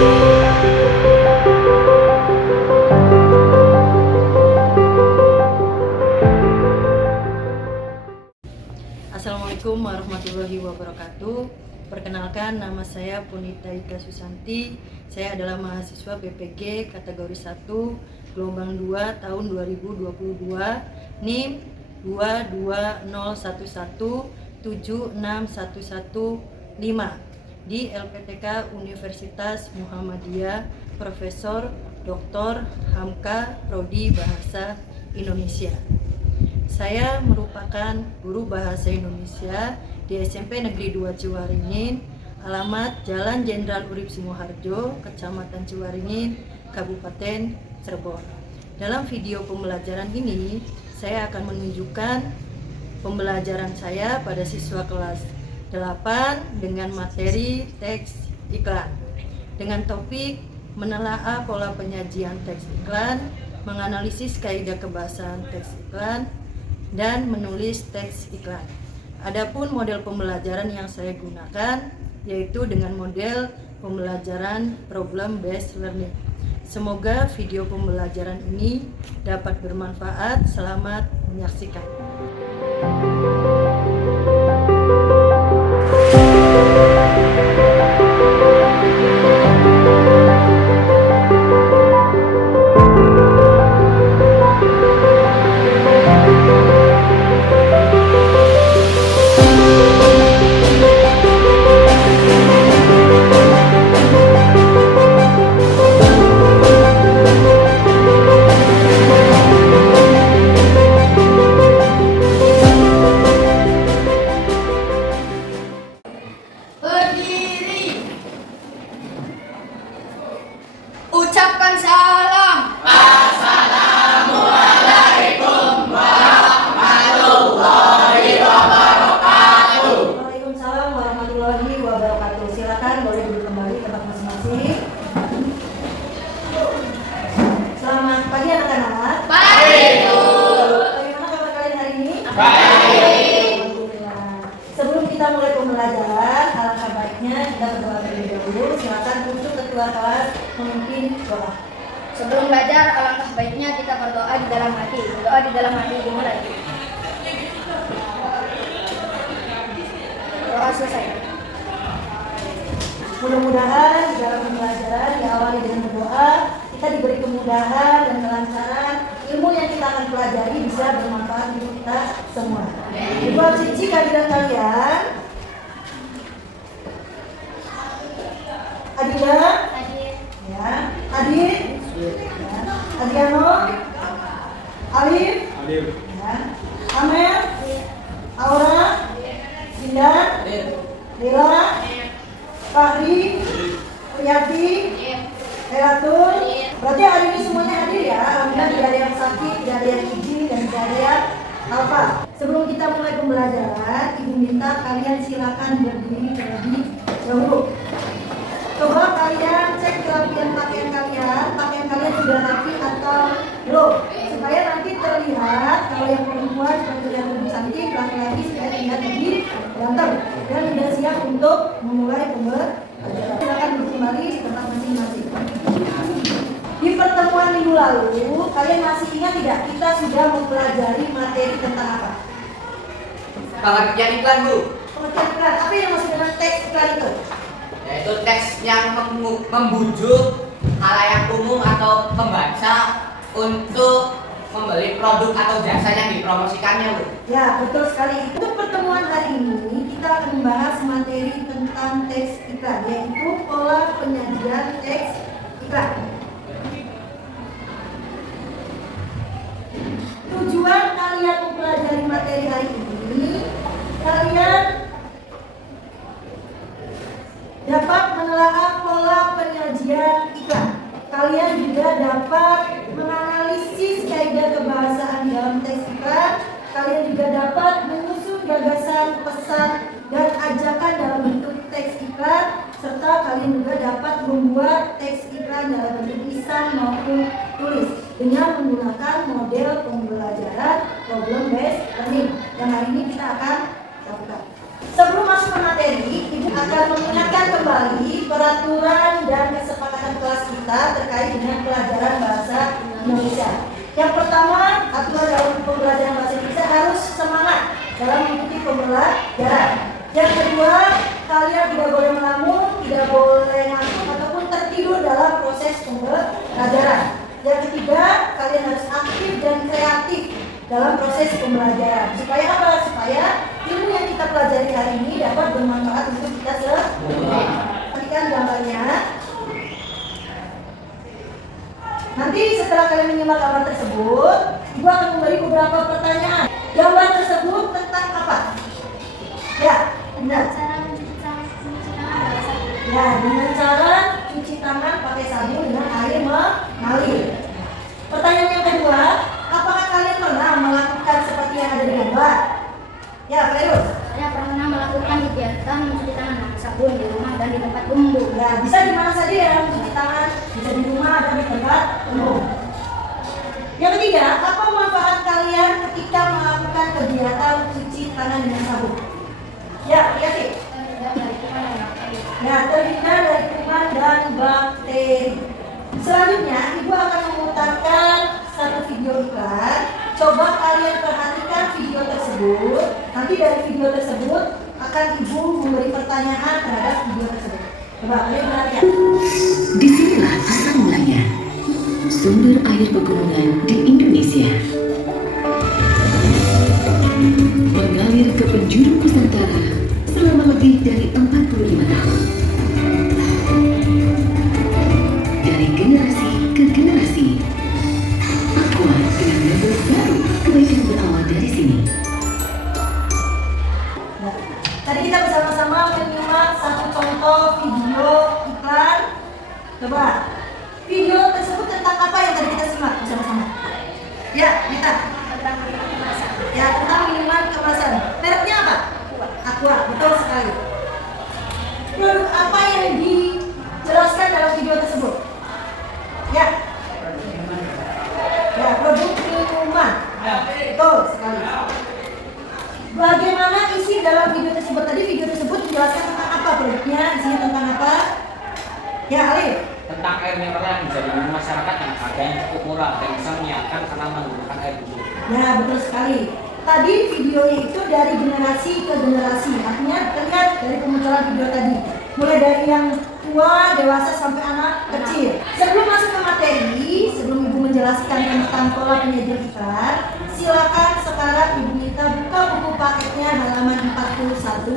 Assalamualaikum warahmatullahi wabarakatuh. Perkenalkan, nama saya Punita Ika Susanti. Saya adalah mahasiswa BPG kategori 1 gelombang 2 tahun 2022 NIM 22011761115 di LPTK Universitas Muhammadiyah Profesor Dr. Hamka Prodi Bahasa Indonesia. Saya merupakan guru bahasa Indonesia di SMP Negeri 2 Ciwaringin, alamat Jalan Jenderal Urip Simoharjo, Kecamatan Ciwaringin, Kabupaten Cirebon. Dalam video pembelajaran ini, saya akan menunjukkan pembelajaran saya pada siswa kelas 8 dengan materi teks iklan dengan topik menelaah pola penyajian teks iklan, menganalisis kaidah kebahasaan teks iklan, dan menulis teks iklan. Adapun model pembelajaran yang saya gunakan yaitu dengan model pembelajaran problem based learning. Semoga video pembelajaran ini dapat bermanfaat. Selamat menyaksikan. Ucapkan salam. Assalamualaikum warahmatullahi wabarakatuh. Waalaikumsalam warahmatullahi wabarakatuh. Silakan boleh duduk kembali ke tempat masing-masing. Selamat pagi anak-anak. Baik. Bagaimana kabar kalian hari ini? Baik. Alhamdulillah. Sebelum kita mulai pembelajaran, alangkah baiknya kita berdoa terlebih dahulu. Silakan untuk ketua kelas memimpin doa. Sebelum belajar, alangkah baiknya kita berdoa di dalam hati. Berdoa di dalam hati dimulai. Doa selesai. Mudah-mudahan dalam pembelajaran diawali dengan berdoa, kita diberi kemudahan dan kelancaran, ilmu yang kita akan pelajari bisa bermanfaat untuk kita semua. Ibu Cici, kehadiran kalian. Adila, ya, Adit, ya, Adriano, Alif, ya, Amer, Aura, Indah, Lila, Fahri, Priyati, Heratul. Berarti hari ini semuanya hadir ya. Alhamdulillah, tidak ada yang sakit, tidak ada yang izin, dan tidak ada yang apa. Sebelum kita mulai pembelajaran, Ibu minta kalian silakan berdiri terlebih dahulu. Coba kalian cek kerapian pakaian kalian sudah rapi atau belum, supaya nanti terlihat kalau yang perempuan sudah terlihat lebih cantik, laki-laki sudah terlihat lebih ganteng dan sudah siap untuk memulai pembelajaran. Silakan kembali di tempat masing-masing. Di pertemuan minggu lalu, kalian masih ingat tidak kita sudah mempelajari materi tentang apa? Pengertian iklan, Bu. Pengertian iklan. Apa yang masuk dengan teks iklan itu? Yaitu teks yang membujuk khalayak umum atau pembaca untuk membeli produk atau jasa yang dipromosikannya, Bu. Ya, betul sekali. Untuk pertemuan hari ini kita akan membahas materi tentang teks iklan, yaitu pola penyajian teks iklan. Tujuan kalian mempelajari materi hari ini, kalian dapat menelaah pola penyajian iklan. Kalian juga dapat menganalisis kaidah kebahasaan dalam teks iklan. Kalian juga dapat menyusun gagasan, pesan, dan ajakan dalam bentuk teks iklan. Serta kalian juga dapat membuat teks iklan dalam bentuk lisan maupun tulis dengan menggunakan model pembelajaran problem based learning yang hari ini kita akan lakukan. Sebelum masuk ke materi, Ibu akan mengingatkan kembali peraturan dan kesepakatan kelas kita terkait dengan pelajaran bahasa Indonesia. Yang pertama, aturan dalam pembelajaran bahasa Indonesia harus semangat dalam mengikuti pembelajaran. Yang kedua, kalian tidak boleh melamun, tidak boleh ngantuk ataupun tertidur dalam proses pembelajaran. Yang ketiga, kalian harus aktif dan kreatif dalam proses pembelajaran. Supaya apa? Supaya ilmu yang kita pelajari hari ini dapat bermanfaat untuk kita semua. Perhatikan gambarnya. Nanti setelah kalian menyimak gambar tersebut, Ibu akan memberi beberapa pertanyaan. Gambar tersebut tentang apa? Ya, benar. Cara mencuci tangan adalah satu. Ya, dengan cara cuci tangan pakai sabun dengan air mengalir. Pertanyaan yang kedua, apakah kalian pernah melakukan seperti yang ada di gambar? Ya, Ferus. Saya pernah melakukan kegiatan mencuci tangan pakai sabun di rumah dan di tempat umum. Ya, bisa di mana saja ya mencuci tangan, bisa di rumah dan di tempat umum. Yang ketiga, apa manfaat kalian ketika melakukan kegiatan cuci tangan dengan sabun? Ya, iya sih. Terhindar dari kuman dan bakteri. Ya, terhindar dari kuman dan bakteri. Selanjutnya, Ibu akan memutarkan satu video iklan. Coba kalian perhatikan video tersebut. Nanti dari video tersebut akan Ibu memberi pertanyaan terhadap video tersebut. Coba kalian perhatikan. Disinilah asal mulanya sumber air pegunungan di Indonesia. Mengalir ke penjuru Nusantara selama lebih dari 45 tahun. Dari generasi ke generasi, Aqua dengan label baru, kebaikan berawal dari sini. Nah, tadi kita bersama-sama menyimak satu contoh video iklan. Coba, video tersebut tentang apa yang tadi kita simak bersama-sama? Ya, Nita. Tentang kemasan. Ya, tentang minuman kemasan. Mereknya apa? Aqua, betul sekali. Produk apa yang dijelaskan dalam video tersebut? Ya. Ya, produk minuman. Betul sekali. Bagaimana isi dalam video tersebut? Tadi video tersebut menjelaskan tentang apa produknya, isinya tentang apa? Ya, Alif. Tentang air mineral yang bisa diminum masyarakat yang harganya cukup murah dan bisa menyiapkan karena menggunakan air bubuk. Ya, betul sekali. Tadi videonya itu dari generasi ke generasi. Artinya terlihat dari pemunculan video tadi. Mulai dari yang tua, dewasa sampai anak kecil. Sebelum masuk ke materi, sebelum Ibu menjelaskan tentang pola penyajian iklan, silakan sekarang Ibu minta buka buku paketnya halaman 41.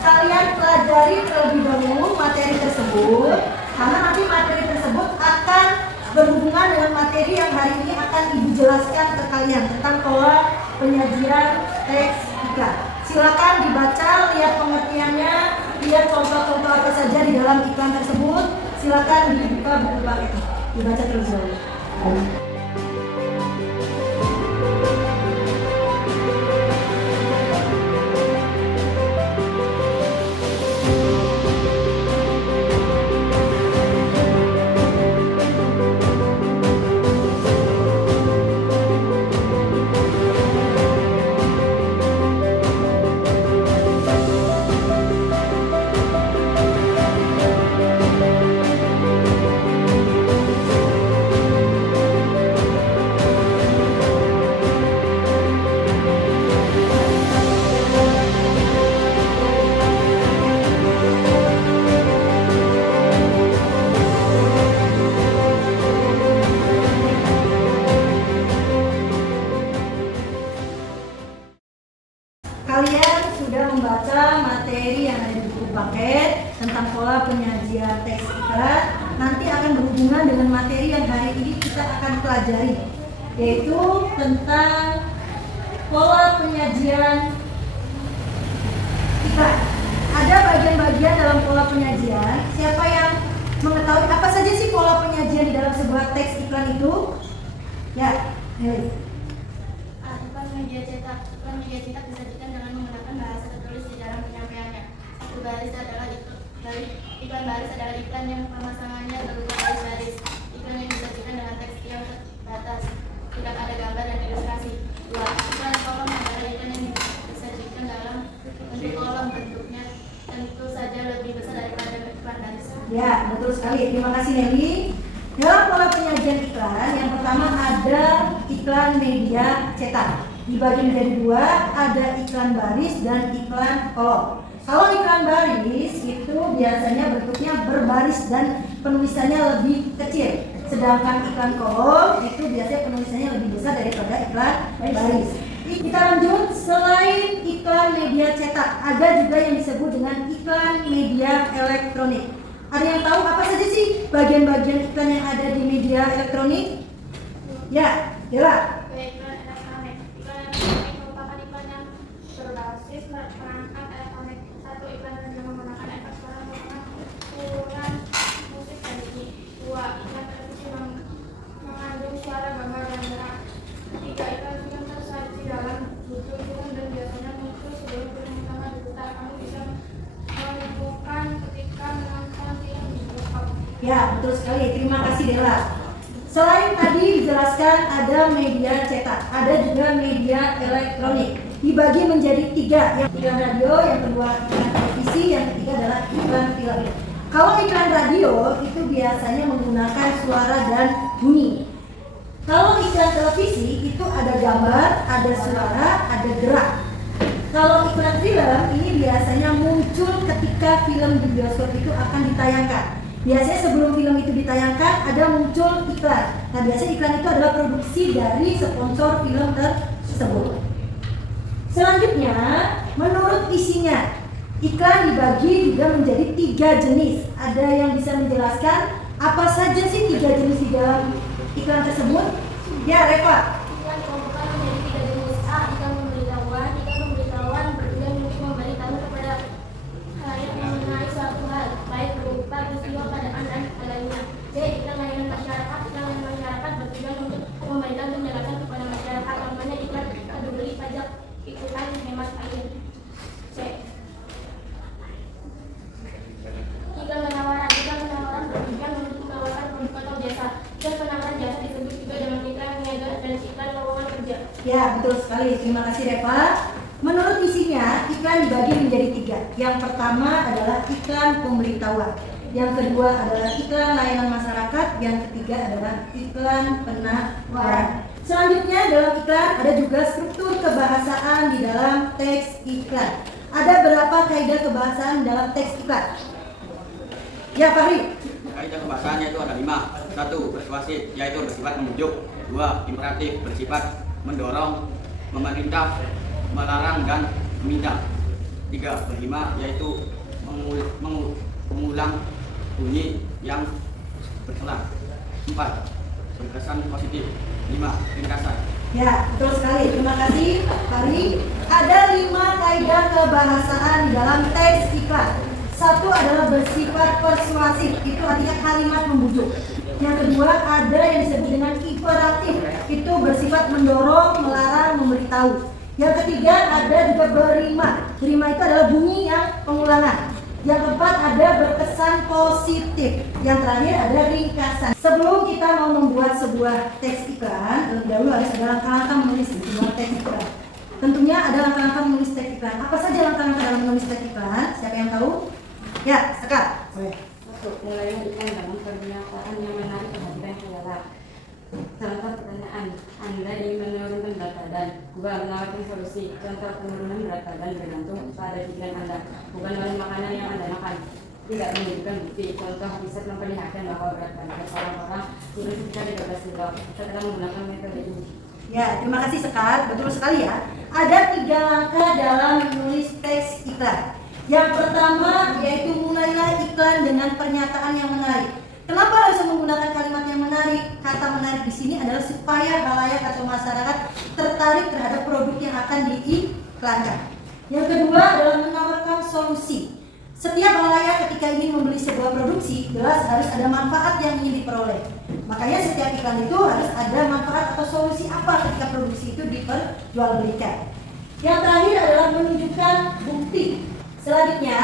Kalian pelajari terlebih dahulu materi tersebut, karena nanti materi tersebut akan berhubungan dengan materi yang hari ini akan Ibu jelaskan ke kalian tentang pola penyajian teks iklan. Silakan dibaca, lihat pengertiannya, lihat contoh-contoh apa saja di dalam iklan tersebut. Silakan dibuka buku paketnya, dibaca terlebih dahulu. Kalian sudah membaca materi yang ada di buku paket tentang pola penyajian teks iklan. Nanti akan berhubungan dengan materi yang hari ini kita akan pelajari, yaitu tentang pola penyajian iklan. Ada bagian-bagian dalam pola penyajian. Siapa yang mengetahui apa saja sih pola penyajian di dalam sebuah teks iklan itu? Ya, Heli. Iklan media cetak disajikan dengan menggunakan bahasa tertulis di dalam penyampaiannya. Satu baris adalah iklan baris adalah iklan yang pemasangannya berupa baris-baris. Iklan yang disajikan dengan teks yang terbatas, tidak ada gambar dan ilustrasi. Dua, iklan kolom adalah iklan yang disajikan disajikan dalam bentuk kolom, bentuknya tentu saja lebih besar daripada iklan baris. Ya, betul sekali. Terima kasih Nelly. Dalam pola penyajian iklan, yang pertama ada iklan media cetak. Dibagi menjadi dua, ada iklan baris dan iklan kolom. Kalau iklan baris itu biasanya bentuknya berbaris dan penulisannya lebih kecil. Sedangkan iklan kolom itu biasanya penulisannya lebih besar daripada iklan baris. Kita lanjut, selain iklan media cetak, ada juga yang disebut dengan iklan media elektronik. Ada yang tahu apa saja sih bagian-bagian iklan yang ada di media elektronik? Ya, Dela. Iklan elektronik. Iklan elektronik merupakan iklan yang berbasis perangkat elektronik. Satu, iklan yang menggunakan efek suara merupakan ukuran musik dan bunyi. Dua, iklan televisi mengandung suara, gambar, dan gerak. Tiga, iklan film tersaji dalam judul film dan biasanya muncul sebelum film utama diputar. Kamu bisa menemukan ketika menonton film di bioskop. Ya, betul sekali. Terima kasih Dela. Selain tadi dijelaskan ada media cetak, ada juga media elektronik. Dibagi menjadi tiga, yang iklan radio, yang kedua iklan televisi, yang ketiga adalah iklan film. Kalau iklan radio itu biasanya menggunakan suara dan bunyi. Kalau iklan televisi itu ada gambar, ada suara, ada gerak. Kalau iklan film ini biasanya muncul ketika film di bioskop itu akan ditayangkan. Biasanya sebelum film itu ditayangkan ada muncul iklan. Nah, biasanya iklan itu adalah produksi dari sponsor film tersebut. Selanjutnya, menurut isinya, iklan dibagi juga menjadi tiga jenis. Ada yang bisa menjelaskan apa saja sih tiga jenis di dalam iklan tersebut? Ya, Reva. Iklan dikelompokkan menjadi tiga jenis. A, iklan pemberitahuan. Iklan pemberitahuan bertujuan untuk memberitahu kepada halayak mengenai suatu hal, baik berupa peristiwa, keadaan, dan lainnya. B, iklan layanan masyarakat. Iklan layanan masyarakat bertujuan untuk pemerintah untuk menjelaskan kepada masyarakat. Contohnya iklan peduli pajak, ikutan hemat air. C, iklan penawaran. Iklan penawaran bertujuan untuk menawarkan produk atau jasa. Iklan penawaran jasa disebut juga dengan iklan niaga dan iklan lowongan kerja. Ya, betul sekali. Terima kasih Reva. Menurut isinya, iklan dibagi menjadi tiga. Yang pertama adalah iklan pemberitahuan. Yang kedua adalah iklan layanan masyarakat. Yang ketiga adalah iklan penawaran. Selanjutnya dalam iklan ada juga struktur kebahasaan di dalam teks iklan. Ada berapa kaidah kebahasaan dalam teks iklan? Ya, Fahri. Kaidah kebahasaannya itu ada 5. 1. Persuasif, yaitu bersifat membujuk. 2. Imperatif, bersifat mendorong, memerintah, melarang, dan meminta. 3. Berlima, yaitu mengulang bunyi yang berselang. 4. Berkesan positif. 5. Ringkasan. Ya, betul sekali. Terima kasih, Fahri. Ada 5 kaidah kebahasaan di dalam teks iklan. 1 adalah bersifat persuasif, itu artinya kalimat membujuk. Yang kedua ada yang disebut dengan imperatif, itu bersifat mendorong, melarang, memberitahu. Yang ketiga ada juga berima. Berima itu adalah bunyi yang pengulangan. Yang keempat ada berkesan positif. Yang terakhir ada ringkasan. Sebelum kita mau membuat sebuah teks iklan, terlebih dahulu harus ada langkah-langkah menulis sebuah teks iklan. Tentunya ada langkah-langkah menulis teks iklan. Apa saja langkah-langkah dalam menulis teks iklan? Siapa yang tahu? Ya, Sekar. Untuk mulai iklan dalam pernyataan yang menarik perhatian adalah contoh pertanyaan, Anda ingin menurunkan berat badan. 2. Menawarkan solusi. Contoh penurunan berat badan bergantung pada pikiran Anda, bukan oleh makanan yang Anda makan. Tidak menunjukkan bukti. Contoh riset memperlihatkan bahwa berat badan orang-orang turun sekitar 13 kilo setelah menggunakan metode ini. Ya, terima kasih Sekar. Betul sekali ya. Ada 3 langkah dalam menulis teks iklan. Yang pertama yaitu mulailah iklan dengan pernyataan yang menarik. Kenapa harus menggunakan kalimat yang menarik? Kata menarik di sini adalah supaya halayak atau masyarakat tertarik terhadap produk yang akan diiklankan. Yang kedua adalah menawarkan solusi. Setiap halayak ketika ingin membeli sebuah produksi, jelas harus ada manfaat yang ingin diperoleh. Makanya setiap iklan itu harus ada manfaat atau solusi apa ketika produksi itu diperjualbelikan. Yang terakhir adalah menunjukkan bukti. Selanjutnya,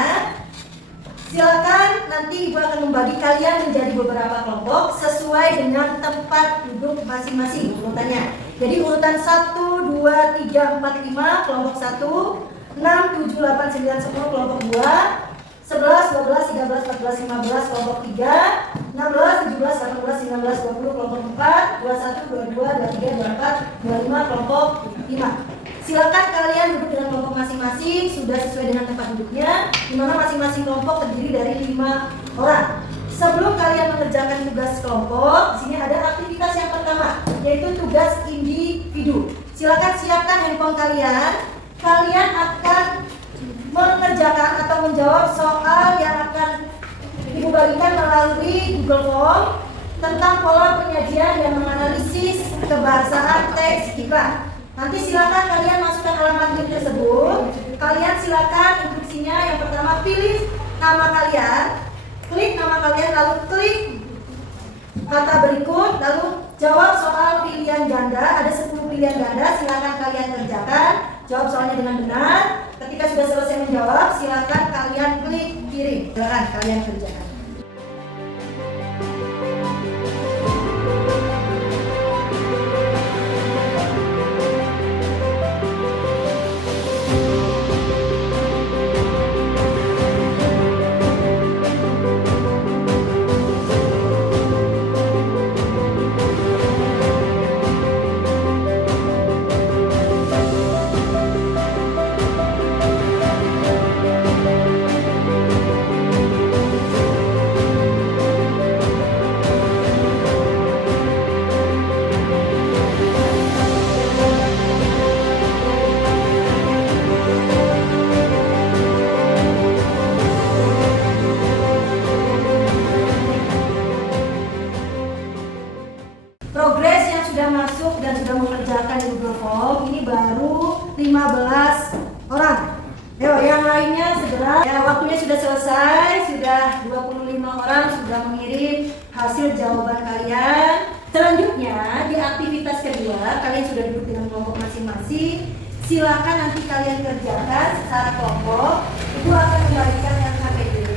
silakan nanti Ibu akan membagi kalian menjadi beberapa kelompok sesuai dengan tempat duduk masing-masing urutannya. Jadi urutan 1, 2, 3, 4, 5, kelompok 1, 6, 7, 8, 9, 10 kelompok 2, 11, 12, 13, 14, 15 kelompok 3, 16, 17, 18, 19, 20 kelompok 4, 21, 22, 23, 24, 25 kelompok 5. Silakan kalian duduk dengan kelompok masing-masing sudah sesuai dengan tempat duduknya, di mana masing-masing kelompok terdiri dari 5 orang. Sebelum kalian mengerjakan tugas kelompok, di sini ada aktivitas yang pertama, yaitu tugas individu. Silakan siapkan handphone kalian. Kalian akan mengerjakan atau menjawab soal yang akan Ibu bagikan melalui Google Form tentang pola penyajian dan menganalisis kebahasaan teks IPA. Nanti silakan kalian masukkan alamat link tersebut. Kalian silakan instruksinya yang pertama pilih nama kalian, klik nama kalian, lalu klik kata berikut, lalu jawab soal pilihan ganda. Ada 10 pilihan ganda, silakan kalian kerjakan. Jawab soalnya dengan benar. Ketika sudah selesai menjawab, silakan kalian klik kirim. Silakan kalian kerjakan. Progres yang sudah masuk dan sudah mengerjakan di Google Form ini baru 15 orang. Ayo yang lainnya segera. Ya, waktunya sudah selesai, sudah 25 orang sudah mengirim hasil jawaban kalian. Selanjutnya di aktivitas kedua, kalian sudah duduk dengan kelompok masing-masing. Silakan nanti kalian kerjakan secara kelompok. Ibu akan kembalikan yang KPD.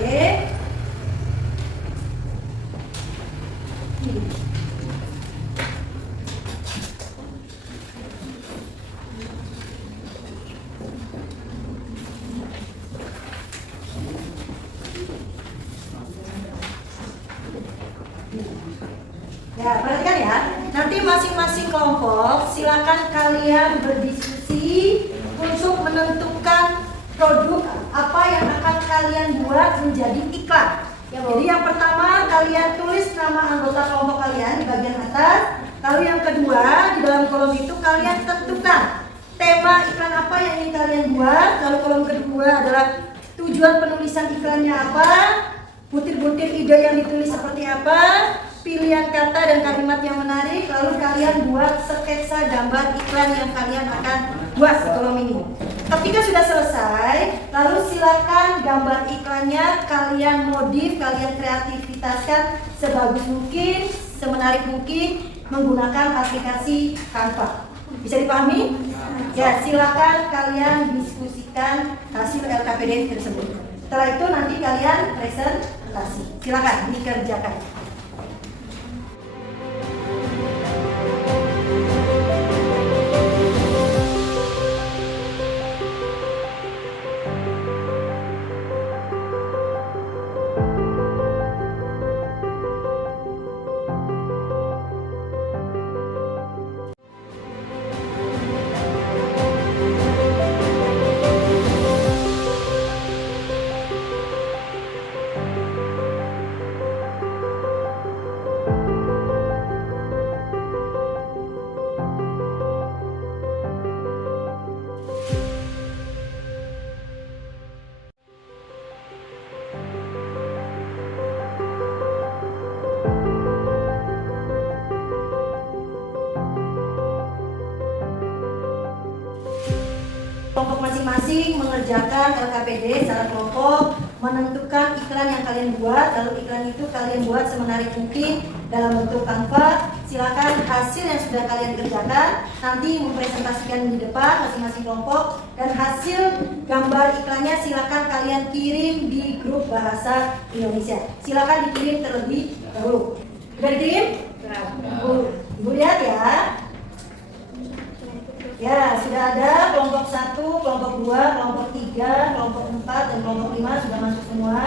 Ya, perhatikan ya. Nanti masing-masing kelompok silakan kalian berdiskusi untuk menentukan produk apa yang akan kalian buat menjadi iklan. Ya, jadi yang pertama kalian tulis nama anggota kelompok kalian di bagian atas. Lalu yang kedua di dalam kolom itu kalian tentukan tema iklan apa yang ingin kalian buat. Lalu kolom kedua adalah tujuan penulisan iklannya apa, butir-butir ide yang ditulis seperti apa, pilihan kata dan kalimat yang menarik, lalu kalian buat sketsa gambar iklan yang kalian akan buat di kolom ini. Ketika sudah selesai, lalu silakan gambar iklannya kalian modif, kalian kreativitaskan sebagus mungkin, semenarik mungkin menggunakan aplikasi Canva. Bisa dipahami? Ya, silakan kalian diskusikan hasil LKPD tersebut. Setelah itu nanti kalian presentasi. Silakan dikerjakan. Kelompok masing-masing mengerjakan LKPD secara kelompok, menentukan iklan yang kalian buat, lalu iklan itu kalian buat semenarik mungkin dalam bentuk Canva. Silakan hasil yang sudah kalian kerjakan nanti mempresentasikan di depan masing-masing kelompok, dan hasil gambar iklannya silakan kalian kirim di grup bahasa Indonesia. Silakan dikirim terlebih dahulu. Sudah dikirim? Ibu lihat ya. Ya, sudah ada kelompok 1, kelompok 2, kelompok 3, kelompok 4, dan kelompok 5 sudah masuk semua.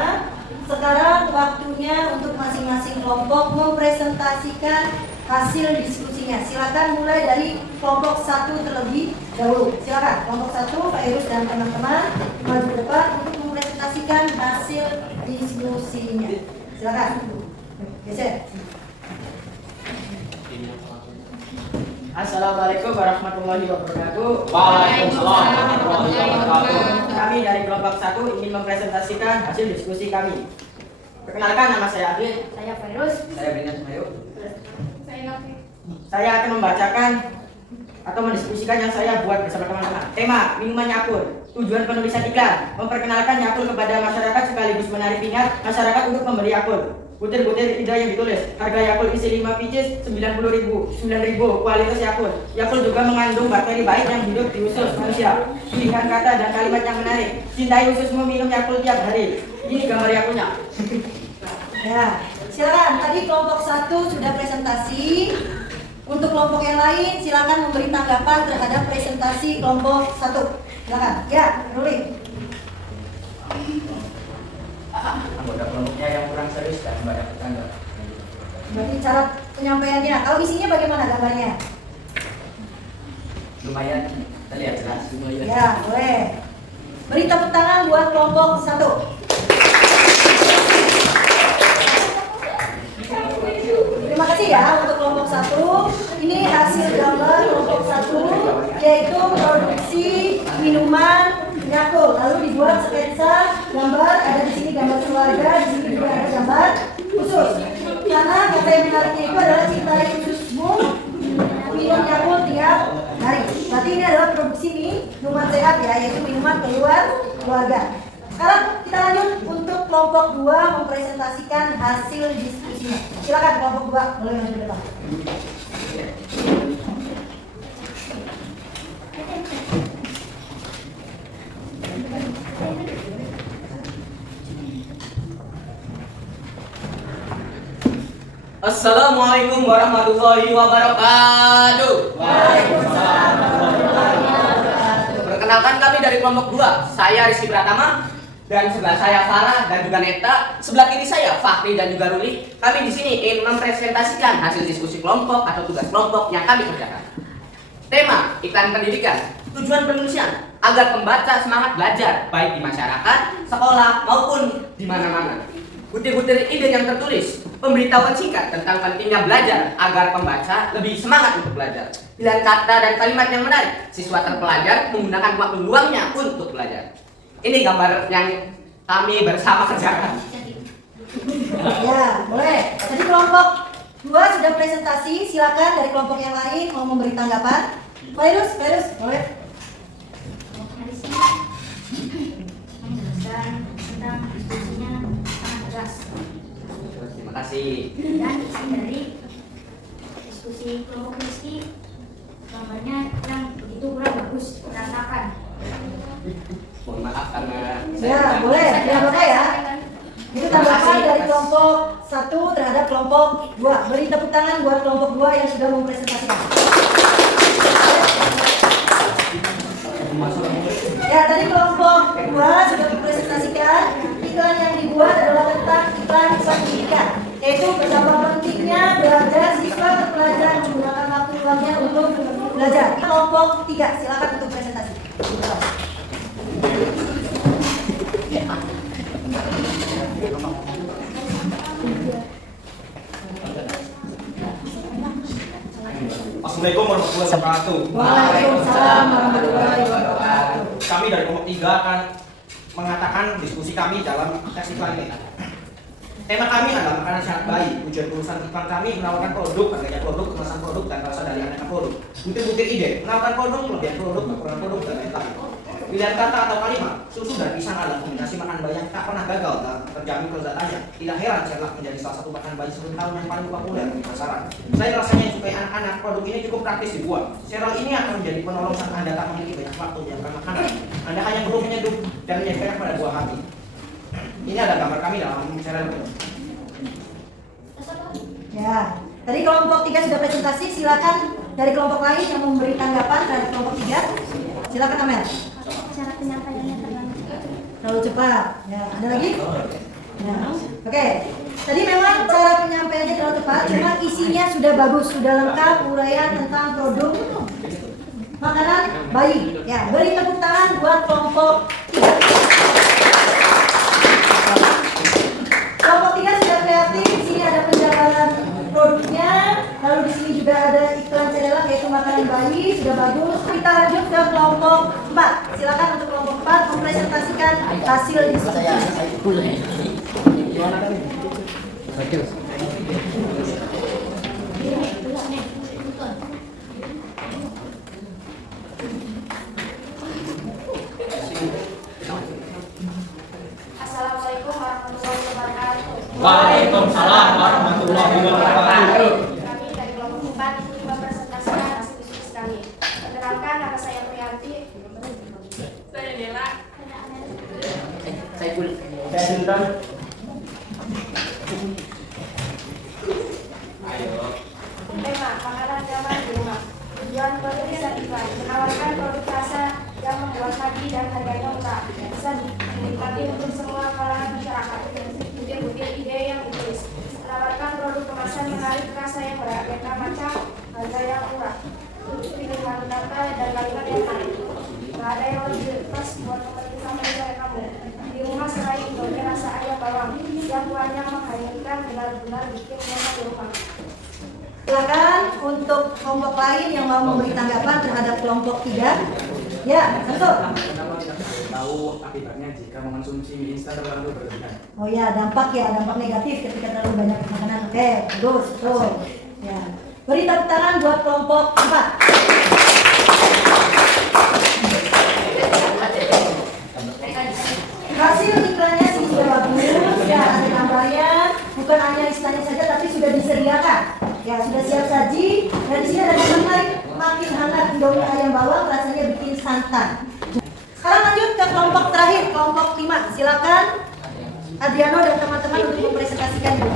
Sekarang waktunya untuk masing-masing kelompok mempresentasikan hasil diskusinya. Silakan mulai dari kelompok 1 terlebih dahulu. Silakan kelompok 1, Pak Irus dan teman-teman maju ke depan untuk mempresentasikan hasil diskusinya. Silakan. Geser. Assalamualaikum warahmatullahi wabarakatuh. Waalaikumsalam warahmatullahi wabarakatuh. Kami dari kelompok 1 ingin mempresentasikan hasil diskusi kami. Perkenalkan, nama saya Ade. Saya Virus. Saya Bringan Semayu. Saya Novi. Saya akan membacakan atau mendiskusikan yang saya buat bersama teman-teman. Tema, minuman Yakult. Tujuan penulisan iklan, memperkenalkan Yakult kepada masyarakat sekaligus menarik minat masyarakat untuk membeli Yakult. Butir-butir ide yang ditulis. Harga Yakult isi 5 pieces 90.000, 9.000 kualitas Yakult. Yakult juga mengandung bakteri baik yang hidup di usus manusia. Pilihan kata dan kalimat yang menarik. Cintai ususmu, minum Yakult tiap hari. Ini gambar Yakultnya. Ya, silakan. Tadi kelompok 1 sudah presentasi. Untuk kelompok yang lain, silakan memberi tanggapan terhadap presentasi kelompok 1. Silakan. Ya, Ruli. Anggota kelompoknya yang kurang serius dan banyak bercanda. Berarti cara penyampaiannya. Kalau isinya bagaimana gambarnya? Lumayan terlihat jelas. Ya, boleh. Beri tepuk tangan buat kelompok 1. Terima kasih ya untuk kelompok 1. Ini hasil gambar kelompok 1, yaitu produksi minuman Yakult. Lalu dibuat sketsa gambar, ada di sini gambar keluarga, di sini juga ada gambar khusus. Karena kata yang menariknya itu adalah cintai ususmu, minum Yakult tiap hari. Berarti ini adalah produksi minuman sehat ya, yaitu minuman keluarga. Sekarang kita lanjut untuk kelompok 2 mempresentasikan hasil diskusinya. Silakan kelompok 2 boleh maju ke depan. Assalamualaikum warahmatullahi wabarakatuh. Waalaikumsalam warahmatullahi wabarakatuh. Perkenalkan, kami dari kelompok 2. Saya Rizky Pratama dan sebelah saya Farah dan juga Neta. Sebelah kiri saya Fakri dan juga Ruli. Kami di sini ingin mempresentasikan hasil diskusi kelompok atau tugas kelompok yang kami kerjakan. Tema, iklan pendidikan. Tujuan penulisan agar pembaca semangat belajar baik di masyarakat, sekolah maupun di mana-mana. Butir-butir ide yang tertulis, pemberitahuan singkat tentang pentingnya belajar agar pembaca lebih semangat untuk belajar. Pilihan kata dan kalimat yang menarik, siswa terpelajar menggunakan waktu luangnya untuk belajar. Ini gambar yang kami bersama kerjakan. Ya, boleh. Jadi kelompok 2 sudah presentasi, silakan dari kelompok yang lain mau memberi tanggapan. Virus, boleh. Dari sini menjelaskan tentang diskusinya sangat jelas. Terima kasih. Dan isi dari diskusi kelompok Rizky, gambarnya yang begitu kurang bagus, berantakan. Mohon maaf karena Ya, boleh. Ya, boleh ya. Itu tanggapan dari kelompok 1 terhadap kelompok 2. Beri tepuk tangan buat kelompok 2 yang sudah mempresentasikan. Ya, tadi kelompok 2 sudah mempresentasikan. Iklan yang dibuat adalah tentang iklan pendidikan, yaitu betapa pentingnya belajar siswa terpelajar menggunakan waktu luangnya untuk belajar. Kelompok 3, silakan untuk presentasi. Assalamualaikum warahmatullahi wabarakatuh. Waalaikumsalam warahmatullahi wabarakatuh. Kami dari kelompok 3 akan mengatakan diskusi kami dalam teks iklan ini. Tema kami adalah makanan sehat bayi. Tujuan perusahaan iklan kami menawarkan produk, harganya produk, kemasan produk, dan rasa dari aneka produk. Butir-butir ide, menawarkan produk, kelebihan produk, kekurangan produk, dan lain-lain. Pilihan kata atau kalimat, susu dan pisang adalah kombinasi makan bayi yang tak pernah gagal dan terjamin kelezatannya. Tidak heran Cerlak menjadi salah satu makan bayi sebelum tahun yang paling populer di pasaran. Selain rasanya yang disukai anak-anak, produk ini cukup praktis dibuat. Cereal ini akan menjadi penolong saat Anda tak memiliki banyak waktu menyiapkan makanan. Anda hanya perlu menyeduh dan menyegarkan pada buah hati. Ini adalah gambar kami dalam cereal ini. Ya, tadi kelompok 3 sudah presentasi, silakan dari kelompok lain yang memberi tanggapan dari kelompok 3? Silakan Amel. Cara penyampaiannya Terlalu cepat. Ya, ada lagi? Ya. Oke. Tadi memang cara penyampaiannya terlalu cepat, cuma isinya sudah bagus, sudah lengkap uraian tentang produk makanan bayi. Ya, beri tepuk tangan buat kelompok 3. Kelompok 3 sudah kreatif. Di sini ada penjabaran produknya, lalu di sini juga ada iklan cerelang yaitu makanan bayi, sudah bagus. Kita lanjut ke kelompok 4. Silakan untuk kelompok 4 mempresentasikan hasil diskusi. Assalamualaikum warahmatullahi wabarakatuh. Waalaikumsalam warahmatullahi wabarakatuh. Kami dari kelompok 4 ingin mempresentasikan hasil diskusi kami. Perkenalkan, nama saya Priyanti. Saya Dela. Saya Bul. Saya Sintan. Tema makanan nyaman di rumah. Tujuan penulisan iklan menawarkan produk rasa yang membuat hati dan harganya murah, bisa dinikmati untuk semua kalangan masyarakat. Butir-butir ide yang ditulis menawarkan produk kemasan menarik, rasa yang beraneka macam, harga yang murah, pilihan kata dan kalimat yang menarik. Nggak ada yang lebih pas buat pemerintah dari kamu. Di rumah selain Indomie rasa ayam bawang yang kuahnya menghanyutkan, benar-benar bikin nyaman di rumah. Silakan untuk kelompok lain yang mau memberi tanggapan terhadap kelompok 3. Ya, tentu. Tahu akibatnya jika mengonsumsi mie instan terlalu berlebihan. Oh ya, dampak negatif ketika terlalu banyak makanan. Oke, terus, betul. Ya. Beri tepuk tangan buat kelompok 4. Hasil iklannya sih sudah bagus, ya ada gambarnya, bukan hanya istilahnya saja tapi sudah disediakan. Ya, sudah siap saji. Dan di sini ada yang menarik, makin hangat Indomie ayam bawang rasanya bikin santan. Sekarang lanjut ke kelompok terakhir, kelompok 5. Silakan Adriano dan teman-teman untuk mempresentasikan dulu.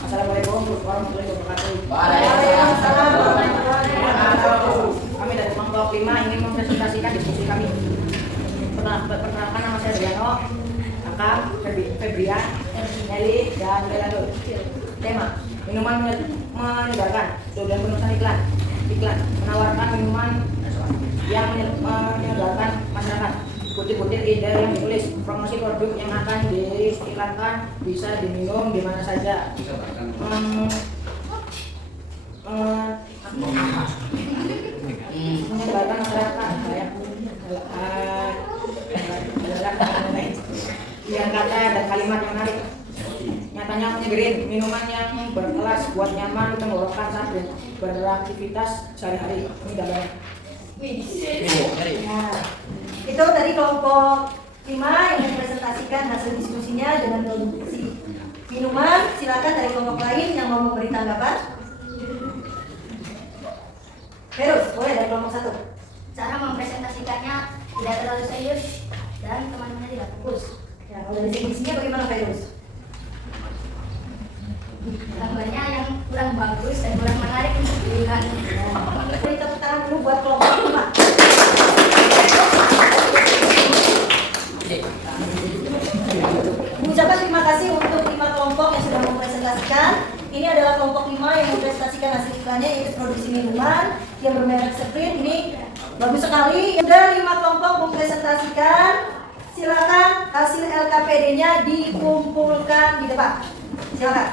Assalamualaikum warahmatullahi wabarakatuh. Waalaikumsalam warahmatullahi wabarakatuh. Kami dari kelompok 5 ingin mempresentasikan diskusi kami. Perkenalkan, nama saya Adriano, Kakak, Febrian, Nelly, dan Belado. Tema minuman menyegarkan. Tujuan penulisan iklan menawarkan minuman yang menyegarkan masyarakat. Butir-butir ide yang ditulis, promosi produk yang akan diiklankan bisa diminum di mana saja. Menyegarkan masyarakat yang kata dan kalimat yang menarik. Nyatanya menyegerin, minuman yang berkelas buat nyaman tenggorokan saat beraktivitas sehari-hari. Ini gambarnya. Nah, itu dari kelompok 5 yang mempresentasikan hasil diskusinya dengan produksi minuman. Silakan dari kelompok lain yang mau memberi tanggapan. Terus, boleh dari kelompok 1. Cara mempresentasikannya tidak terlalu serius dan teman-teman tidak fokus. Ya, kalau dari segi isinya bagaimana Ferus? Gambarnya yang kurang bagus dan kurang menarik untuk dilihat. Beri tepuk tangan dulu buat kelompok 5. Mengucapkan terima kasih untuk 5 kelompok yang sudah mempresentasikan. Ini adalah kelompok 5 yang mempresentasikan hasil iklannya, yaitu produksi minuman yang bermerek Sprint. Ini bagus sekali. Sudah 5 kelompok mempresentasikan. Silakan hasil LKPD-nya dikumpulkan di depan. Silakan.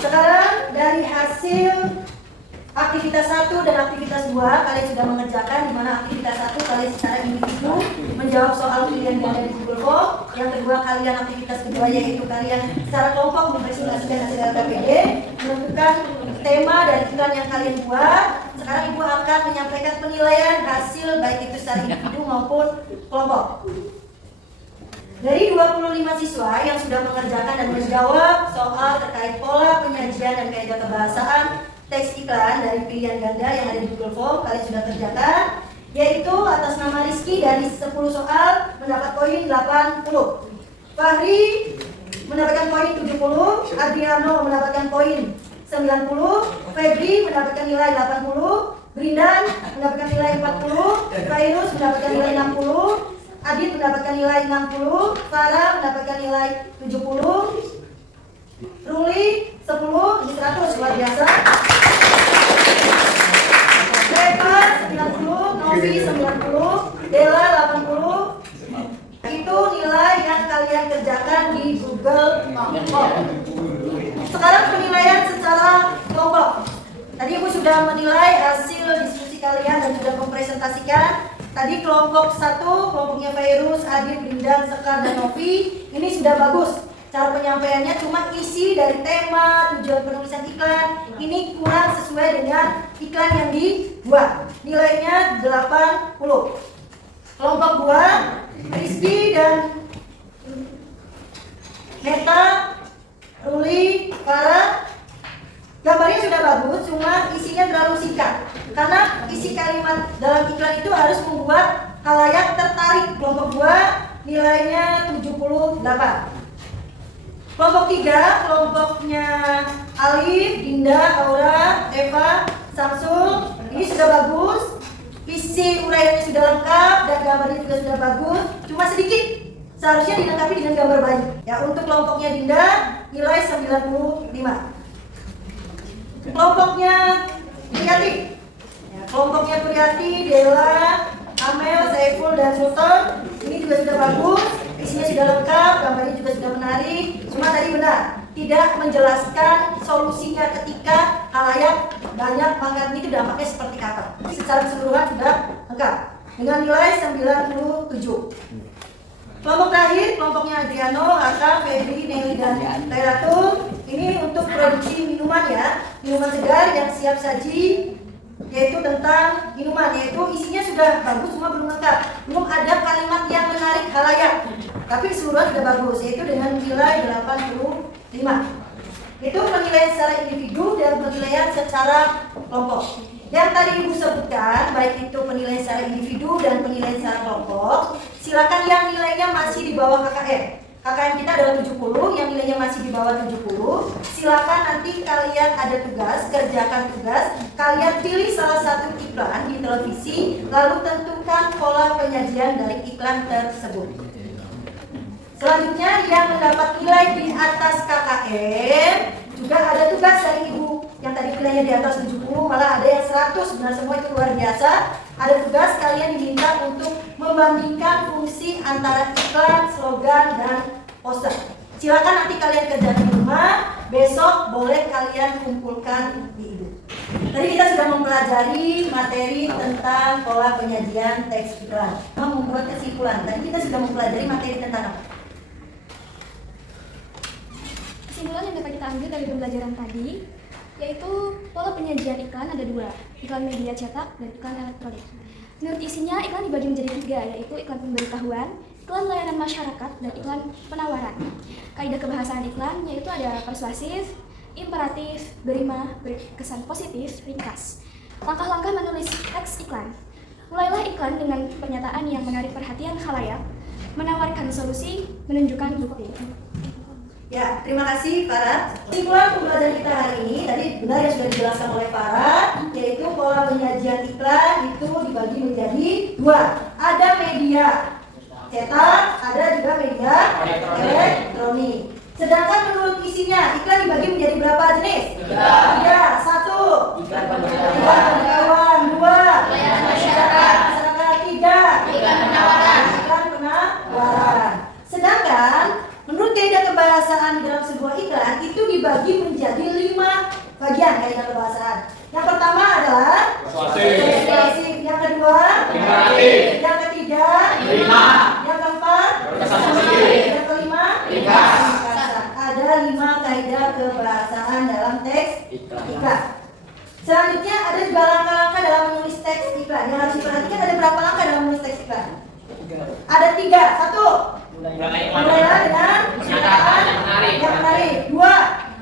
Sekarang dari hasil aktivitas 1 dan aktivitas 2 kalian sudah mengerjakan, di mana aktivitas 1 kalian secara individu menjawab soal pilihan yang ada di Google Form. Yang kedua kalian aktivitas kedua yaitu kalian secara kelompok mempresentasikan hasil LKPD, menentukan tema dan iklan yang kalian buat. Sekarang Ibu akan menyampaikan penilaian hasil baik itu secara individu maupun kelompok. Dari 25 siswa yang sudah mengerjakan dan menjawab soal terkait pola penyajian dan kaidah kebahasaan teks iklan dari pilihan ganda yang ada di Google Form, kalian sudah kerjakan, yaitu atas nama Rizky dari 10 soal mendapat poin 80, Fahri mendapatkan poin 70, Adriano mendapatkan poin 90, Febri mendapatkan nilai 80, Brindan mendapatkan nilai 40, Fairuz mendapatkan nilai 60, Adit mendapatkan nilai 60, Farah mendapatkan nilai 70, Ruli 10, ini 100, luar biasa. Reva 90, Novi 90, Dela 80. Itu nilai yang kalian kerjakan di Google Form. Sekarang penilaian secara kelompok. Tadi Ibu sudah menilai hasil diskusi kalian dan sudah mempresentasikan. Tadi kelompok 1, kelompoknya Fairuz, Adit, Brindan, Sekar, dan Novi. Ini sudah bagus. Cara penyampaiannya cuma isi dari tema, tujuan penulisan iklan. Ini kurang sesuai dengan iklan yang dibuat. Nilainya 80. Kelompok 2, Rizky dan Neta, Ruli, Farah. Gambarnya sudah bagus, cuma isinya terlalu singkat. Karena isi kalimat dalam iklan itu harus membuat khalayak tertarik. Kelompok 2 nilainya 78. Kelompok 3, kelompoknya Alif, Dinda, Aura, Eva, Samsul. Ini sudah bagus. Isi uraiannya sudah lengkap dan gambarnya juga sudah bagus. Cuma sedikit. Seharusnya dilengkapi dengan gambar bayi. Ya, untuk kelompoknya Dinda nilai 95. Kelompoknya Priyati. Ya, kelompoknya Priyati, Dela, Amel, Saiful, dan Sultan. Ini juga sudah bagus. Isinya sudah lengkap, gambarnya juga sudah menarik. Cuma tadi benar, tidak menjelaskan solusinya ketika khalayak banyak maka itu dampaknya seperti apa. Secara keseluruhan sudah lengkap dengan nilai 97. Kelompok terakhir, kelompoknya Adriano, Aka, Febri, Nelly, dan Tairatul. Ini untuk produksi minuman ya, minuman segar yang siap saji, yaitu tentang minuman, yaitu isinya sudah bagus cuma belum lengkap, belum ada kalimat yang menarik khalayak, tapi keseluruhan sudah bagus, yaitu dengan nilai 85. Itu penilaian secara individu dan penilaian secara kelompok. Yang tadi Ibu sebutkan, baik itu penilaian secara individu dan penilaian secara kelompok, silakan yang nilainya masih di bawah KKM. KKM kita adalah 70, yang nilainya masih di bawah 70. Silakan nanti kalian ada tugas, kerjakan tugas. Kalian pilih salah satu iklan di televisi, lalu tentukan pola penyajian dari iklan tersebut. Selanjutnya yang mendapat nilai di atas KKM juga ada tugas dari Ibu. Yang tadi nilainya di atas 70, malah ada yang 100, benar semua itu luar biasa. Ada tugas kalian diminta untuk membandingkan fungsi antara iklan, slogan, dan poster. Silakan nanti kalian kerjakan di rumah, besok boleh kalian kumpulkan di Ibu. Tadi kita sudah mempelajari materi tentang pola penyajian teks iklan. Membuat kesimpulan, tadi kita sudah mempelajari materi tentang apa? Kesimpulan yang dapat kita ambil dari pembelajaran tadi yaitu pola penyajian iklan ada dua, iklan media cetak dan iklan elektronik. Menurut isinya, iklan dibagi menjadi tiga, yaitu iklan pemberitahuan, iklan layanan masyarakat, dan iklan penawaran. Kaidah kebahasaan iklan yaitu ada persuasif, imperatif, berima, berkesan positif, ringkas. Langkah-langkah menulis teks iklan. Mulailah iklan dengan pernyataan yang menarik perhatian khalayak, menawarkan solusi, menunjukkan bukti. Ya, terima kasih Farah. Kesimpulan pembelajaran kita hari ini tadi benar yang sudah dijelaskan oleh Farah, yaitu pola penyajian iklan itu dibagi menjadi dua. Ada media cetak, ada juga media elektronik. Sedangkan menurut isinya, iklan dibagi menjadi berapa jenis? Tiga. Satu, iklan pemberitahuan. Dua, layanan masyarakat. Tiga, iklan penawaran. Sedangkan menurut kaidah kebahasaan di dalam sebuah iklan itu dibagi menjadi 5 bagian kaidah kebahasaan. Yang pertama adalah persuasif, yang kedua imperatif, yang ketiga yang keempat yang kelima ringkas. Ada 5 kaidah kebahasaan dalam teks iklan. Selanjutnya ada juga langkah-langkah iklan. Yang harus diperhatikan ada berapa langkah dalam menulis teks iklan? Ada 3. 1. Mulailah dengan pernyataan yang menarik. 2.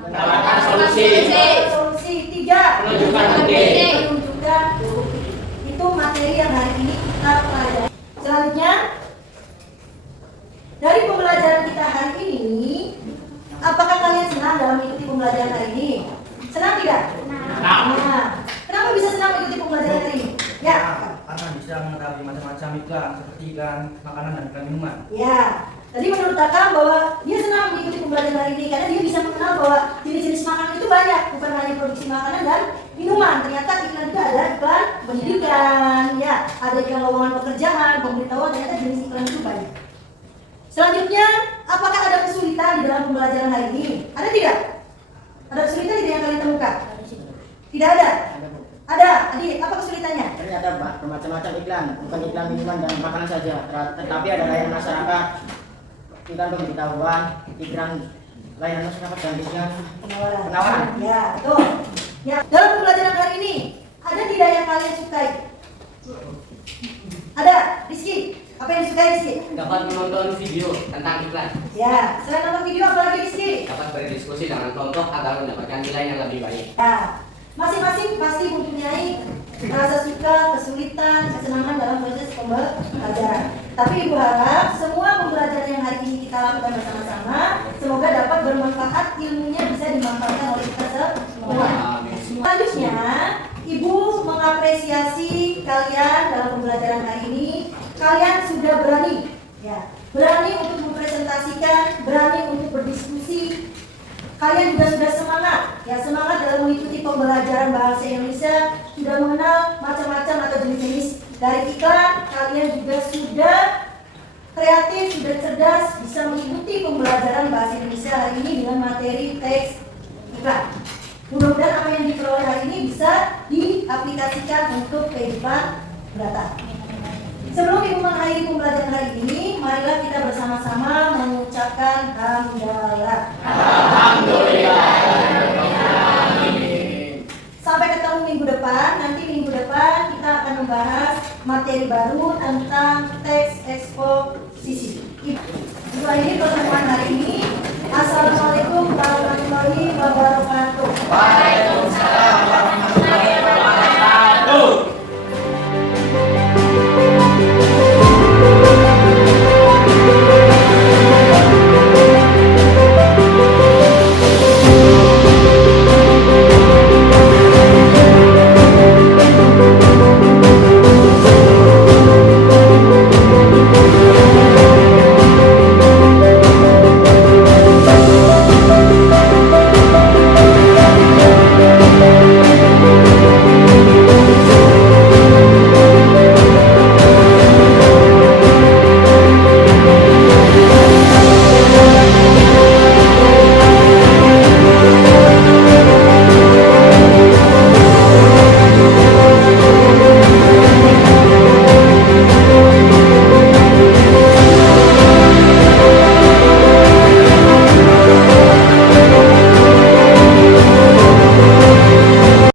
Menawarkan solusi. Solusi. 3. Menunjukkan bukti. Menunjukkan bukti. Itu materi yang hari ini kita pelajari. Selanjutnya, dari pembelajaran kita hari ini, apakah kalian senang dalam mengikuti pembelajaran hari ini? Senang tidak? Nah, kenapa bisa senang mengikuti pembelajaran hari ini? Ya. Karena bisa mengetahui macam-macam iklan seperti iklan makanan dan iklan minuman. Ya. Tadi menurut Kakak bahwa dia senang mengikuti pembelajaran hari ini karena dia bisa mengenal bahwa jenis-jenis makanan itu banyak, bukan hanya produksi makanan dan minuman. Ternyata iklan juga ada iklan pendidikan, ya, ada iklan lowongan pekerjaan, pemberitahuan, ternyata jenis iklan itu banyak. Selanjutnya, apakah ada kesulitan di dalam pembelajaran hari ini? Ada tidak? Ada kesulitan tidak yang kalian temukan? Tidak ada? Ada. Adik, apa kesulitannya? Ternyata bermacam-macam iklan, bukan iklan minuman dan makanan saja, tetapi ada layanan masyarakat, iklan pemberitahuan, iklan layanan masyarakat dan iklan penawaran. Ya, betul. Ya, dalam pembelajaran hari ini, ada tidak yang kalian sukai? Ada, Rizky. Apa yang disukai Rizky? Dapat menonton video tentang iklan. Ya, selain nonton video apa lagi Rizky? Dapat berdiskusi dengan kelompok agar mendapatkan nilai yang lebih baik. Ya, masing-masing pasti mempunyai rasa suka, kesulitan, kesenangan dalam proses pembelajaran. Tapi Ibu harap semua pembelajaran yang hari ini kita lakukan bersama-sama, semoga dapat bermanfaat, ilmunya bisa dimanfaatkan oleh kita semua. Selanjutnya, Ibu mengapresiasi kalian dalam pembelajaran hari ini. Kalian sudah berani, ya, berani untuk mempresentasikan, berani untuk berdiskusi. Kalian juga sudah semangat, ya, semangat dalam mengikuti pembelajaran bahasa Indonesia, sudah mengenal macam-macam atau jenis-jenis dari iklan. Kalian juga sudah kreatif, sudah cerdas, bisa mengikuti pembelajaran bahasa Indonesia hari ini dengan materi teks iklan. Mudah-mudahan apa yang diperoleh hari ini bisa diaplikasikan untuk kehidupan mendatang. Sebelum Ibu mengakhiri pembelajaran hari ini, marilah kita bersama-sama mengucapkan hamdalah. Alhamdulillah. Sampai ketemu minggu depan. Nanti minggu depan kita akan membahas materi baru tentang teks eksposisi. Itu ini pertemuan hari ini. Assalamualaikum warahmatullahi wabarakatuh. Waalaikumsalam.